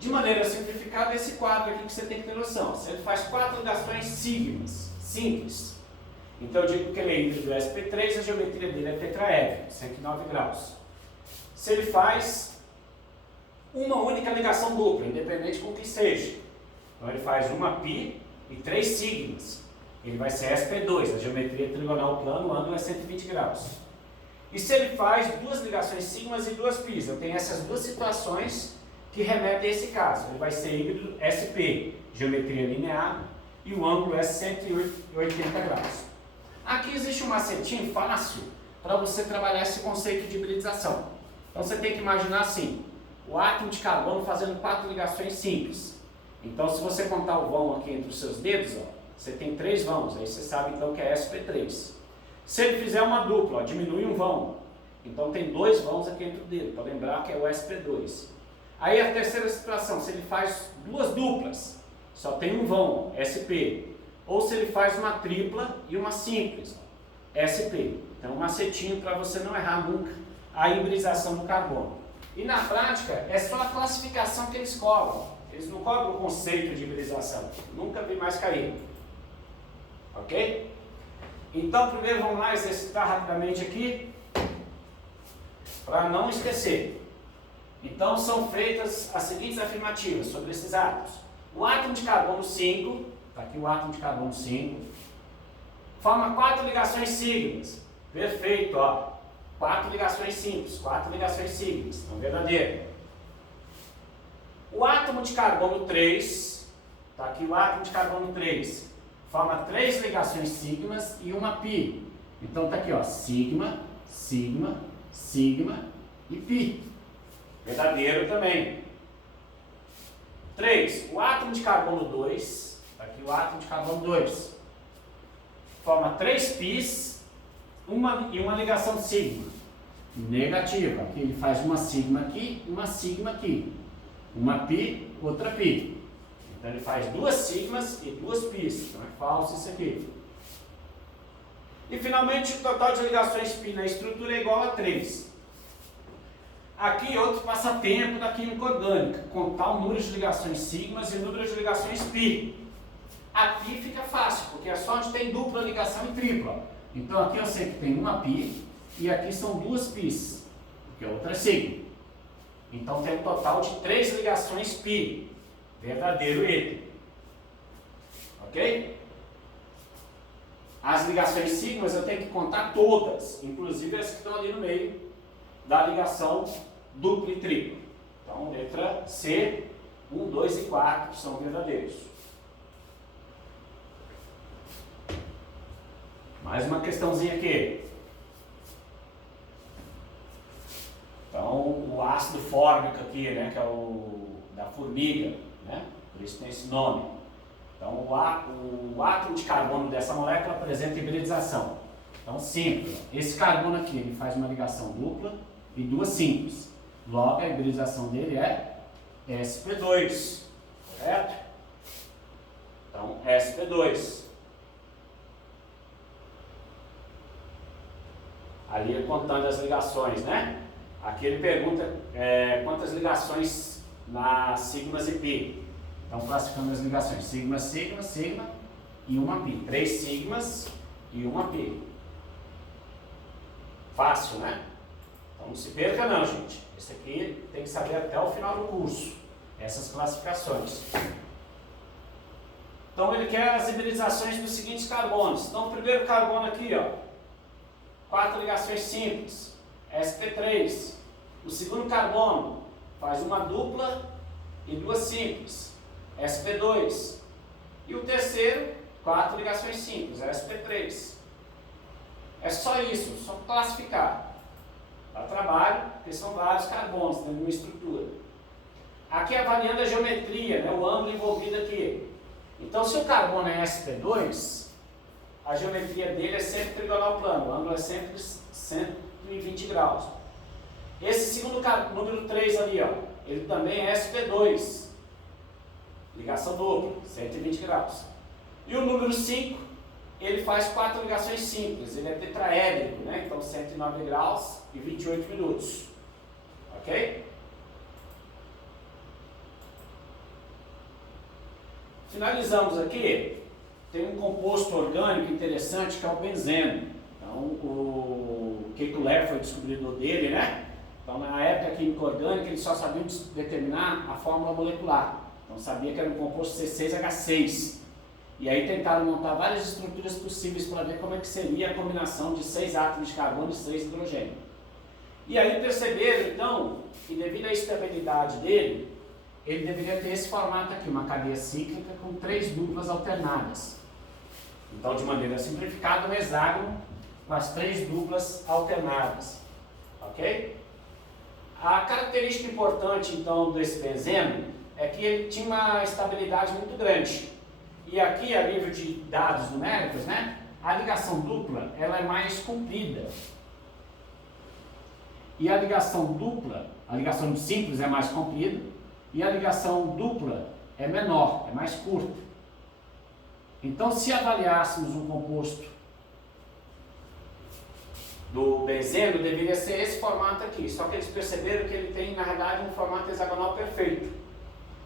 De maneira simplificada, esse quadro aqui que você tem que ter noção. Se ele faz 4 ligações sigmas, simples, então eu digo que ele é híbrido sp3, a geometria dele é tetraédrico, 109 graus. Se ele faz uma única ligação dupla, independente com o que seja, então ele faz uma π e 3 sigmas, ele vai ser sp2, a geometria trigonal plano, o ângulo é 120 graus. E se ele faz 2 ligações sigmas e 2 πs, eu tenho essas duas situações que remetem a esse caso. Ele vai ser híbrido SP, geometria linear, e o ângulo é 180 graus. Aqui existe um macetinho fácil para você trabalhar esse conceito de hibridização. Então você tem que imaginar assim, o átomo de carbono fazendo 4 ligações simples. Então se você contar o vão aqui entre os seus dedos, ó, você tem 3 vãos, aí você sabe então que é sp3. Se ele fizer uma dupla, ó, diminui um vão, então tem 2 vãos aqui entre o dedo, para lembrar que é o sp2. Aí a terceira situação, se ele faz 2 duplas, só tem um vão, SP. Ou se ele faz uma tripla e uma simples, SP. Então um macetinho para você não errar nunca a hibridização do carbono. E na prática é só a classificação que eles cobram. Eles não cobram o conceito de hibridização. Nunca vi mais cair. Ok? Então primeiro vamos lá exercitar rapidamente aqui, para não esquecer. Então são feitas as seguintes afirmativas sobre esses átomos. O átomo de carbono 5, está aqui o átomo de carbono 5, forma 4 ligações sigmas. Perfeito, ó. 4 ligações simples, 4 ligações sigmas, então verdadeiro. O átomo de carbono 3, está aqui o átomo de carbono 3, forma 3 ligações sigmas e uma π. Então está aqui, ó, sigma, sigma, sigma e π. Verdadeiro também. 3. O átomo de carbono 2, está aqui o átomo de carbono 2, forma 3 πs e uma ligação sigma. Negativa. Aqui ele faz uma sigma aqui, uma sigma aqui. Uma π, outra π. Então ele faz 2 sigmas e 2 πs. Então é falso isso aqui. E finalmente o total de ligações π na estrutura é igual a 3. Aqui outro passatempo da química orgânica, contar o número de ligações sigmas e o número de ligações π. Aqui fica fácil, porque é só onde tem dupla ligação e tripla. Então aqui eu sei que tem uma π e aqui são 2 πs, porque a outra é sigma. Então tem um total de 3 ligações π. Verdadeiro ele. Ok? As ligações sigmas eu tenho que contar todas, inclusive as que estão ali no meio da ligação dupla e tripla. Então, letra C, 1, 2 e 4 são verdadeiros. Mais uma questãozinha aqui. Então, o ácido fórmico aqui, né, que é o da formiga, né, por isso tem esse nome. Então, o átomo de carbono dessa molécula apresenta hibridização. Então, simples. Esse carbono aqui ele faz uma ligação dupla e 2 simples. Logo, a hibridização dele é sp2, correto? Então, sp2. Ali é contando as ligações, né? Aqui ele pergunta quantas ligações na sigmas e π. Então, classificando as ligações. Sigma, sigma, sigma e uma π. 3 sigmas e uma π. Fácil, né? Então não se perca não, gente. Esse aqui tem que saber até o final do curso. Essas classificações. Então ele quer as hibridizações dos seguintes carbonos. Então o primeiro carbono aqui, ó, 4 ligações simples, sp3. O segundo carbono faz uma dupla e 2 simples, sp2. E o terceiro, 4 ligações simples, sp3. É só isso, só classificar. Dá trabalho, porque são vários carbonos dentro de uma estrutura. Aqui avaliando a geometria, né, o ângulo envolvido aqui. Então, se o carbono é sp2, a geometria dele é sempre trigonal plano, o ângulo é sempre 120 graus. Esse segundo número 3 ali, ó, ele também é sp2, ligação dupla, 120 graus. E o número 5, ele faz 4 ligações simples, ele é tetraédrico, né? Então 109 graus e 28 minutos. Ok? Finalizamos aqui, tem um composto orgânico interessante que é o benzeno. Então, o Kekuler foi o descobridor dele, né? Então, na época química orgânica, ele só sabia determinar a fórmula molecular. Então, sabia que era um composto C6H6. E aí tentaram montar várias estruturas possíveis para ver como é que seria a combinação de 6 átomos de carbono e 6 hidrogênio. E aí perceberam, então, que devido à estabilidade dele, ele deveria ter esse formato aqui, uma cadeia cíclica com 3 duplas alternadas. Então, de maneira simplificada, um hexágono com as 3 duplas alternadas. Ok? A característica importante, então, desse benzeno é que ele tinha uma estabilidade muito grande. E aqui, a nível de dados numéricos, né, a ligação dupla ela é mais comprida. E a ligação simples é mais comprida, e a ligação dupla é menor, é mais curta. Então, se avaliássemos um composto do benzeno, deveria ser esse formato aqui. Só que eles perceberam que ele tem, na realidade, um formato hexagonal perfeito.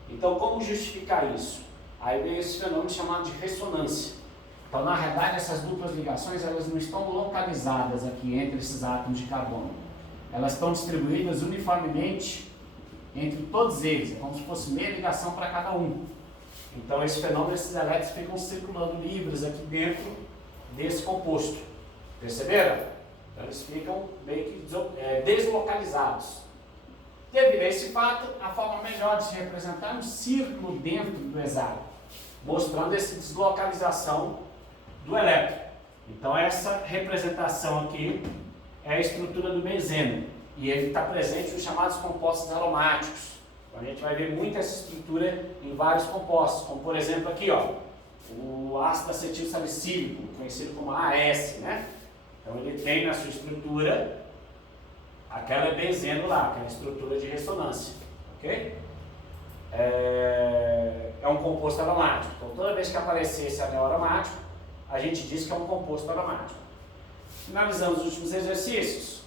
Então, como justificar isso? Aí veio esse fenômeno chamado de ressonância. Então, na realidade, essas duplas ligações elas não estão localizadas aqui entre esses átomos de carbono. Elas estão distribuídas uniformemente entre todos eles. É como se fosse meia ligação para cada um. Então, esse fenômeno, esses elétrons ficam circulando livres aqui dentro desse composto. Perceberam? Então, eles ficam meio que deslocalizados. Devido a esse fato, a forma melhor de se representar é um círculo dentro do hexágono, mostrando essa deslocalização do elétron. Então, essa representação aqui é a estrutura do benzeno. E ele está presente nos chamados compostos aromáticos. Então, a gente vai ver muito essa estrutura em vários compostos, como por exemplo aqui, ó, o ácido acetil salicílico, conhecido como AS, né? Então, ele tem na sua estrutura aquela benzeno lá, aquela estrutura de ressonância, ok? É um composto aromático. Então, toda vez que aparecer esse anel aromático, a gente diz que é um composto aromático. Finalizamos os últimos exercícios.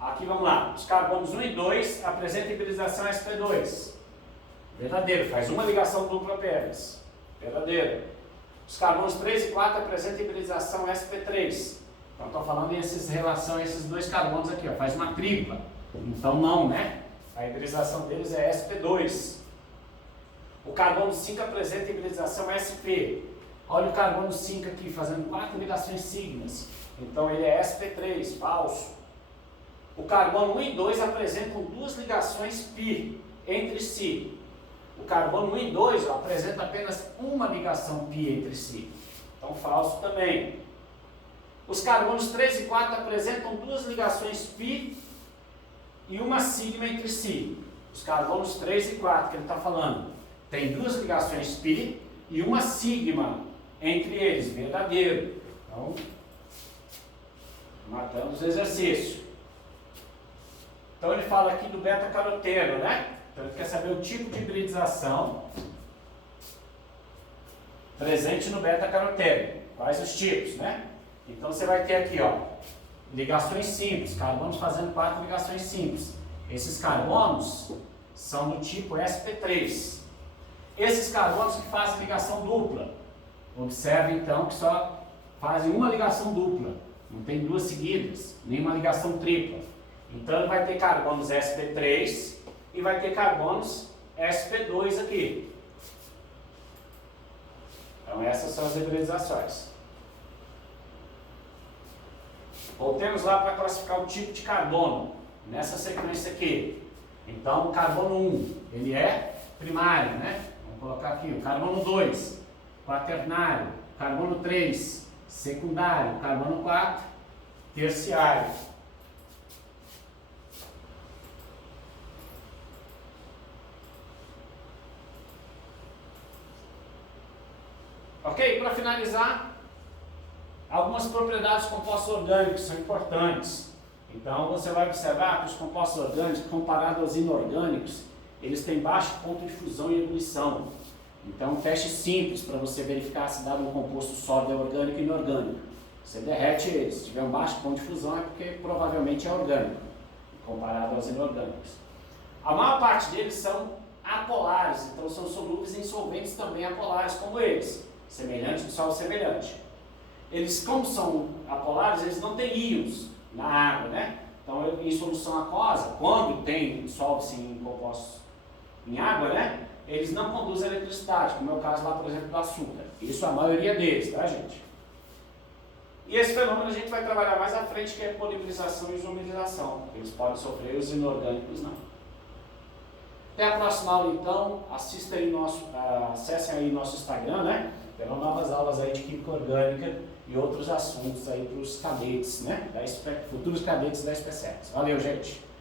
Aqui vamos lá. Os carbonos 1 e 2 apresentam hibridação sp2. Verdadeiro, faz uma ligação dupla apenas. Verdadeiro. Os carbonos 3 e 4 apresentam hibridação sp3. Então, estou falando em relação a esses dois carbonos aqui, ó, faz uma tripla. Então, não, né? A hibridação deles é sp2. O carbono 5 apresenta hibridação sp. Olha o carbono 5 aqui, fazendo 4 ligações sigmas. Então, ele é sp3, falso. O carbono 1 e 2 apresentam 2 ligações pi entre si. O carbono 1 e 2 apresenta apenas uma ligação pi entre si. Então, falso também. Os carbonos 3 e 4 apresentam 2 ligações π e uma sigma entre si. Os carbonos 3 e 4 que ele está falando tem 2 ligações π e uma sigma entre eles, verdadeiro. Então, matamos o exercício. Então ele fala aqui do beta-caroteno, né? Então ele quer saber o tipo de hibridização presente no beta-caroteno. Quais os tipos, né? Então você vai ter aqui, ó, ligações simples, carbonos fazendo 4 ligações simples. Esses carbonos são do tipo sp3. Esses carbonos que fazem ligação dupla, observe então que só fazem uma ligação dupla, não tem 2 seguidas, nem uma ligação tripla. Então ele vai ter carbonos sp3 e vai ter carbonos sp2 aqui. Então essas são as hibridizações. Voltemos lá para classificar o tipo de carbono, nessa sequência aqui. Então, o carbono 1, ele é primário, né? Vamos colocar aqui, o carbono 2, quaternário, carbono 3, secundário, carbono 4, terciário. Ok? Para finalizar, algumas propriedades dos compostos orgânicos são importantes. Então, você vai observar que os compostos orgânicos, comparados aos inorgânicos, eles têm baixo ponto de fusão e ebulição. Então, um teste simples para você verificar se dá um composto sólido é orgânico e inorgânico. Você derrete eles. Se tiver um baixo ponto de fusão, é porque provavelmente é orgânico, comparado aos inorgânicos. A maior parte deles são apolares, então são solúveis em solventes também apolares como eles, semelhante, dissolve semelhante. Eles, como são apolares, eles não têm íons na água, né? Então, em solução aquosa, quando dissolve-se em compostos em água, né? Eles não conduzem eletricidade, como é o caso lá, por exemplo, do açúcar. Isso a maioria deles, tá, gente? E esse fenômeno a gente vai trabalhar mais à frente, que é polimerização e isomerização. Eles podem sofrer, os inorgânicos não. Até a próxima aula, então. Acessem aí nosso Instagram, né? Terão novas aulas aí de química orgânica e outros assuntos aí para os cadetes, né? Futuros cadetes da SpaceX. Valeu, gente!